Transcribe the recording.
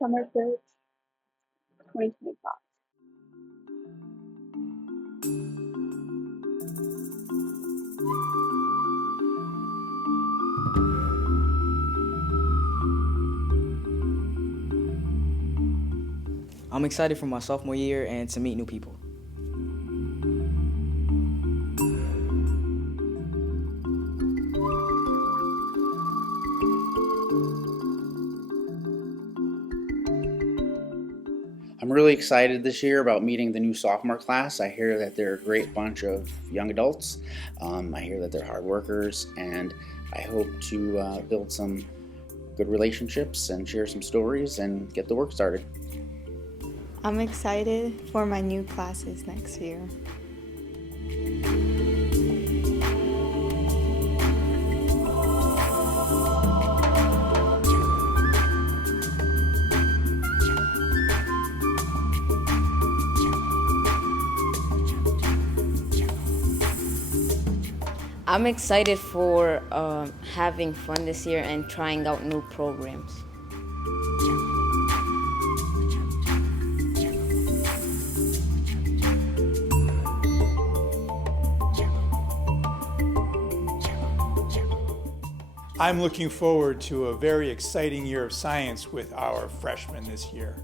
Summer Fit 2025. I'm excited for my sophomore year and to meet new people. I'm really excited this year about meeting the new sophomore class. I hear that they're a great bunch of young adults. I hear that they're hard workers, and I hope to build some good relationships and share some stories and get the work started. I'm excited for my new classes next year. I'm excited for having fun this year and trying out new programs. I'm looking forward to a very exciting year of science with our freshmen this year.